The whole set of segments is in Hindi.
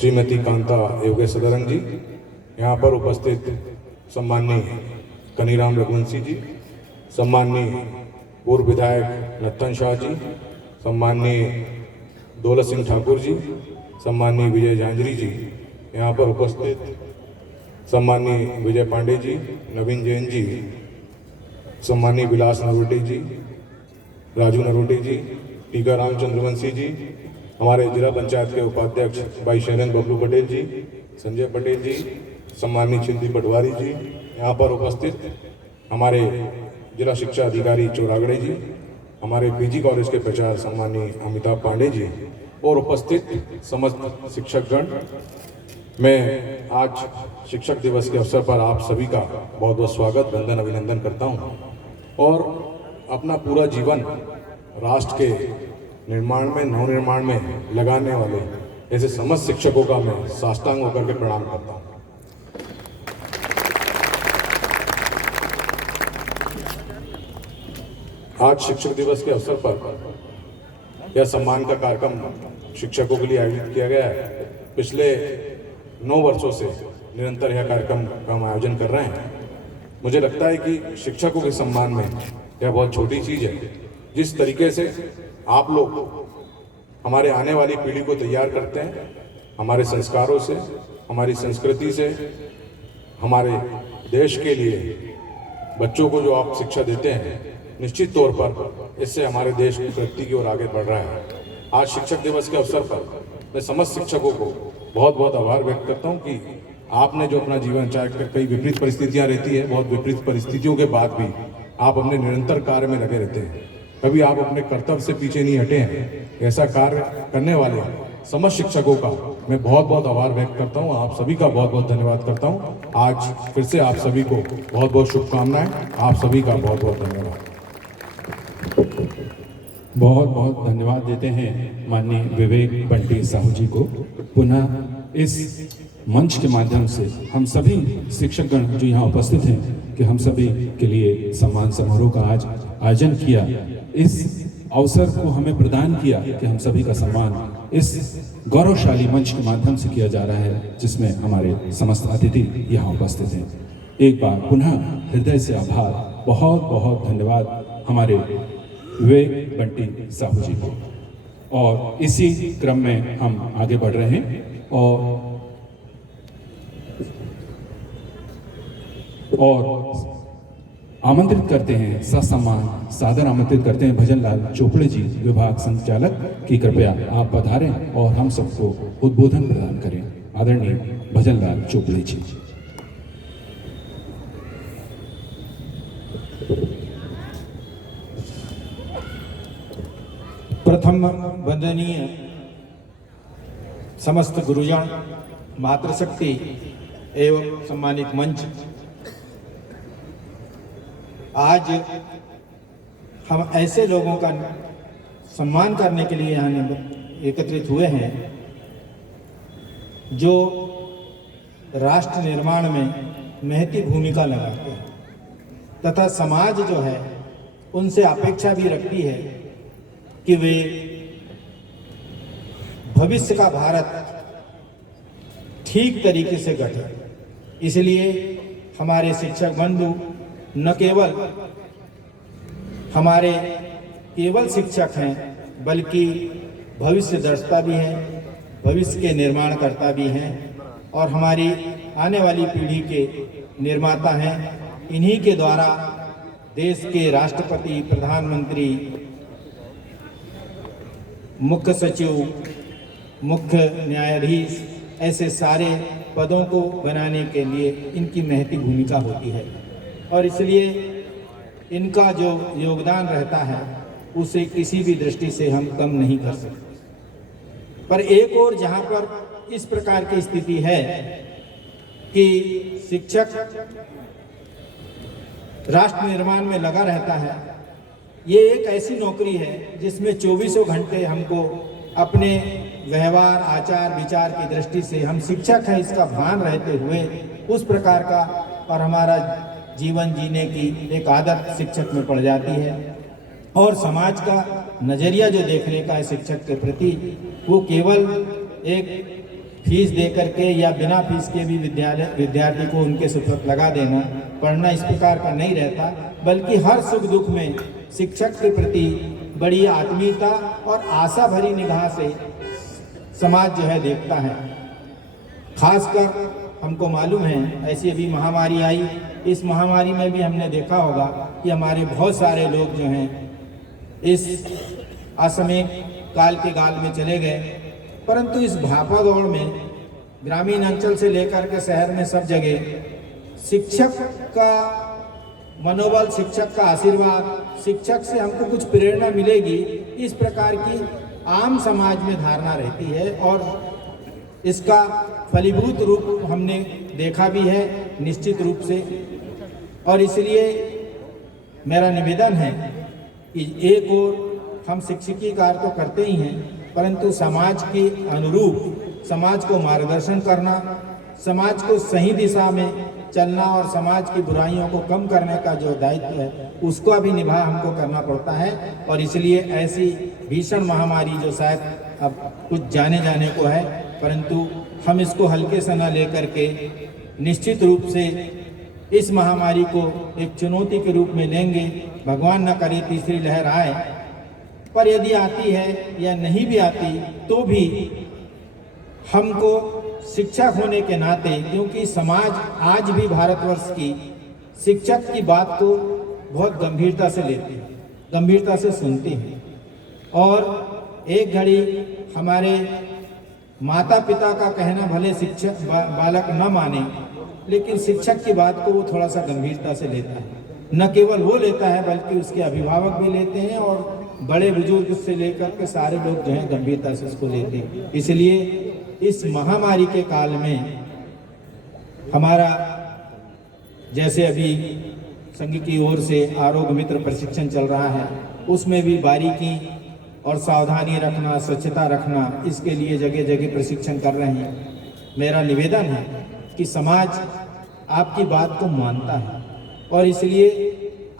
श्रीमती कांता योगेश सदरंग जी, यहाँ पर उपस्थित सम्माननीय कनीराम रघुवंशी जी, सम्माननीय पूर्व विधायक नत्थन शाह जी, सम्माननीय दौलत सिंह ठाकुर जी, सम्माननीय विजय झांझरी जी, यहाँ पर उपस्थित सम्माननीय विजय पांडे जी, नवीन जैन जी, सम्माननीय विलास नरोटे जी, राजू नरोटे जी, टीकाराम चंद्रवंशी जी, हमारे जिला पंचायत के उपाध्यक्ष भाई शरण बबलू पटेल जी, संजय पटेल जी, सम्माननीय चिंती पटवारी जी, यहाँ पर उपस्थित हमारे जिला शिक्षा अधिकारी चौरागड़े जी, हमारे पीजी कॉलेज के प्रचार सम्माननीय अमिताभ पांडे जी और उपस्थित समस्त शिक्षकगण। मैं आज शिक्षक दिवस के अवसर पर आप सभी का बहुत बहुत स्वागत, वंदन, अभिनंदन करता हूँ और अपना पूरा जीवन राष्ट्र के निर्माण में, नवनिर्माण में लगाने वाले ऐसे समस्त शिक्षकों का मैं साष्टांग होकर के प्रणाम करता हूँ। आज शिक्षक दिवस के अवसर पर यह सम्मान का कार्यक्रम शिक्षकों के लिए आयोजित किया गया है। पिछले 9 वर्षों से निरंतर यह कार्यक्रम का हम आयोजन कर रहे हैं। मुझे लगता है कि शिक्षकों के सम्मान में यह बहुत छोटी चीज़ है। जिस तरीके से आप लोग हमारे आने वाली पीढ़ी को तैयार करते हैं, हमारे संस्कारों से, हमारी संस्कृति से, हमारे देश के लिए बच्चों को जो आप शिक्षा देते हैं, निश्चित तौर पर इससे हमारे देश की प्रगति की ओर आगे बढ़ रहा है। आज शिक्षक दिवस के अवसर पर मैं समस्त शिक्षकों को बहुत बहुत आभार व्यक्त करता हूं कि आपने जो अपना जीवन, चाहे कई विपरीत परिस्थितियां रहती है, बहुत विपरीत परिस्थितियों के बाद भी आप अपने निरंतर कार्य में लगे रहते हैं, कभी आप अपने कर्तव्य से पीछे नहीं हटे हैं। ऐसा कार्य करने वाले समस्त शिक्षकों का मैं बहुत बहुत आभार व्यक्त करता हूं। आप सभी का बहुत बहुत धन्यवाद करता हूं। आज फिर से आप सभी को बहुत बहुत शुभकामनाएं। आप सभी का बहुत बहुत धन्यवाद। बहुत बहुत धन्यवाद देते हैं माननीय विवेक बंटी साहू जी को। पुनः इस मंच के माध्यम से हम सभी शिक्षकगण जो यहाँ उपस्थित हैं कि हम सभी के लिए सम्मान समारोह का आज आयोजन किया, इस अवसर को हमें प्रदान किया कि हम सभी का सम्मान इस गौरवशाली मंच के माध्यम से किया जा रहा है, जिसमें हमारे समस्त अतिथि यहाँ उपस्थित हैं। एक बार पुनः हृदय से आभार, बहुत बहुत धन्यवाद हमारे विवेक बंटी साहू जी को। और इसी क्रम में हम आगे बढ़ रहे हैं और आमंत्रित करते हैं, ससम्मान सादर आमंत्रित करते हैं भजनलाल चोपड़े जी, विभाग संचालक, कि कृपया आप पधारें और हम सबको उद्बोधन प्रदान करें। आदरणीय भजनलाल चोपड़े जी। प्रथम वंदनीय समस्त गुरुजन, मातृशक्ति एवं सम्मानित मंच, आज हम ऐसे लोगों का सम्मान करने के लिए यहाँ एकत्रित हुए हैं जो राष्ट्र निर्माण में महती भूमिका लगाते हैं तथा समाज जो है उनसे अपेक्षा भी रखती है कि वे भविष्य का भारत ठीक तरीके से गढ़े। इसलिए हमारे शिक्षक बंधु न केवल हमारे केवल शिक्षक हैं, बल्कि भविष्य दर्शता भी हैं, भविष्य के निर्माणकर्ता भी हैं और हमारी आने वाली पीढ़ी के निर्माता हैं। इन्हीं के द्वारा देश के राष्ट्रपति, प्रधानमंत्री, मुख्य सचिव, मुख्य न्यायाधीश, ऐसे सारे पदों को बनाने के लिए इनकी महती भूमिका होती है और इसलिए इनका जो योगदान रहता है उसे किसी भी दृष्टि से हम कम नहीं कर सकते। पर एक और जहाँ पर इस प्रकार की स्थिति है कि शिक्षक राष्ट्र निर्माण में लगा रहता है, ये एक ऐसी नौकरी है जिसमें 24 घंटे हमको अपने व्यवहार, आचार, विचार की दृष्टि से हम शिक्षक हैं इसका भान रहते हुए उस प्रकार का और हमारा जीवन जीने की एक आदत शिक्षक में पड़ जाती है और समाज का नज़रिया जो देखने का है शिक्षक के प्रति, वो केवल एक फीस दे करके या बिना फीस के भी विद्यार्थी को उनके सुपुर्द लगा देना, पढ़ना इस प्रकार का नहीं रहता, बल्कि हर सुख दुख में शिक्षक के प्रति बड़ी आत्मीयता और आशा भरी निगाह से समाज जो है देखता है। खासकर हमको मालूम है ऐसी अभी महामारी आई, इस महामारी में भी हमने देखा होगा कि हमारे बहुत सारे लोग जो हैं इस असमय काल के गाल में चले गए, परंतु इस भापा दौड़ में ग्रामीण अंचल से लेकर के शहर में सब जगह शिक्षक का मनोबल, शिक्षक का आशीर्वाद, शिक्षक से हमको कुछ प्रेरणा मिलेगी, इस प्रकार की आम समाज में धारणा रहती है और इसका फलीभूत रूप हमने देखा भी है निश्चित रूप से। और इसलिए मेरा निवेदन है कि एक और हम शिक्षकी कार्य तो करते ही हैं, परंतु समाज के अनुरूप समाज को मार्गदर्शन करना, समाज को सही दिशा में चलना और समाज की बुराइयों को कम करने का जो दायित्व है उसको भी निभा हमको करना पड़ता है। और इसलिए ऐसी भीषण महामारी जो शायद अब कुछ जाने को है, परंतु हम इसको हल्के से न लेकर के निश्चित रूप से इस महामारी को एक चुनौती के रूप में लेंगे। भगवान न करे तीसरी लहर आए, पर यदि आती है या नहीं भी आती तो भी हमको शिक्षक होने के नाते, क्योंकि समाज आज भी भारतवर्ष की शिक्षक की बात को बहुत गंभीरता से लेते हैं, गंभीरता से सुनते हैं। और एक घड़ी हमारे माता पिता का कहना भले शिक्षक बालक न माने, लेकिन शिक्षक की बात को वो थोड़ा सा गंभीरता से लेता है। न केवल वो लेता है बल्कि उसके अभिभावक भी लेते हैं और बड़े बुजुर्ग से लेकर के सारे लोग जो हैं गंभीरता से उसको लेते हैं। इसलिए इस महामारी के काल में हमारा जैसे अभी संघ की ओर से आरोग्य मित्र प्रशिक्षण चल रहा है, उसमें भी बारीकी और सावधानी रखना, स्वच्छता रखना, इसके लिए जगह जगह प्रशिक्षण कर रहे हैं। मेरा निवेदन है कि समाज आपकी बात को मानता है और इसलिए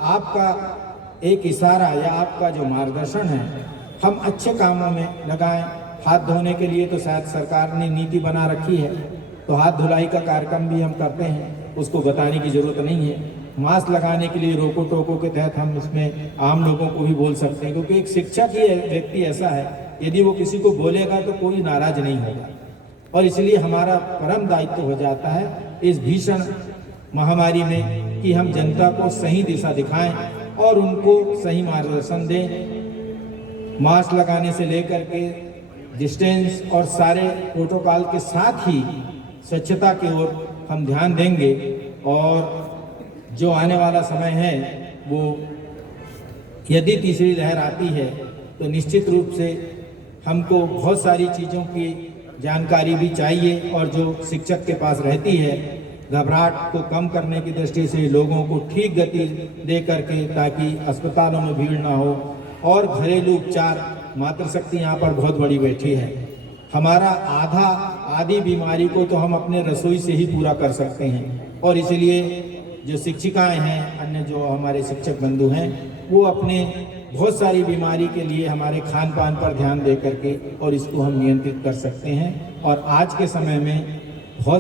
आपका एक इशारा या आपका जो मार्गदर्शन है हम अच्छे कामों में लगाएं। हाथ धोने के लिए तो शायद सरकार ने नीति बना रखी है, तो हाथ धुलाई का कार्यक्रम भी हम करते हैं, उसको बताने की ज़रूरत नहीं है। मास्क लगाने के लिए रोको टोको के तहत हम इसमें आम लोगों को भी बोल सकते हैं, क्योंकि एक शिक्षक ही व्यक्ति ऐसा है यदि वो किसी को बोलेगा तो कोई नाराज नहीं होगा। और इसलिए हमारा परम दायित्व हो जाता है इस भीषण महामारी में कि हम जनता को सही दिशा दिखाएं और उनको सही मार्गदर्शन दें। मास्क लगाने से लेकर के डिस्टेंस और सारे प्रोटोकॉल के साथ ही स्वच्छता की ओर हम ध्यान देंगे। और जो आने वाला समय है वो यदि तीसरी लहर आती है तो निश्चित रूप से हमको बहुत सारी चीज़ों की जानकारी भी चाहिए, और जो शिक्षक के पास रहती है घबराहट को कम करने की दृष्टि से लोगों को ठीक गति दे करके, ताकि अस्पतालों में भीड़ ना हो। और घरेलू उपचार, मातृशक्ति यहाँ पर बहुत बड़ी बैठी है। हमारा आधी बीमारी को तो हम अपने रसोई से ही पूरा कर सकते हैं। और इसलिए जो शिक्षिकाएं हैं, अन्य जो हमारे शिक्षक बंधु हैं, वो अपने बहुत सारी बीमारी के लिए हमारे खान पान पर ध्यान दे करके और इसको हम नियंत्रित कर सकते हैं। और आज के समय में बहुत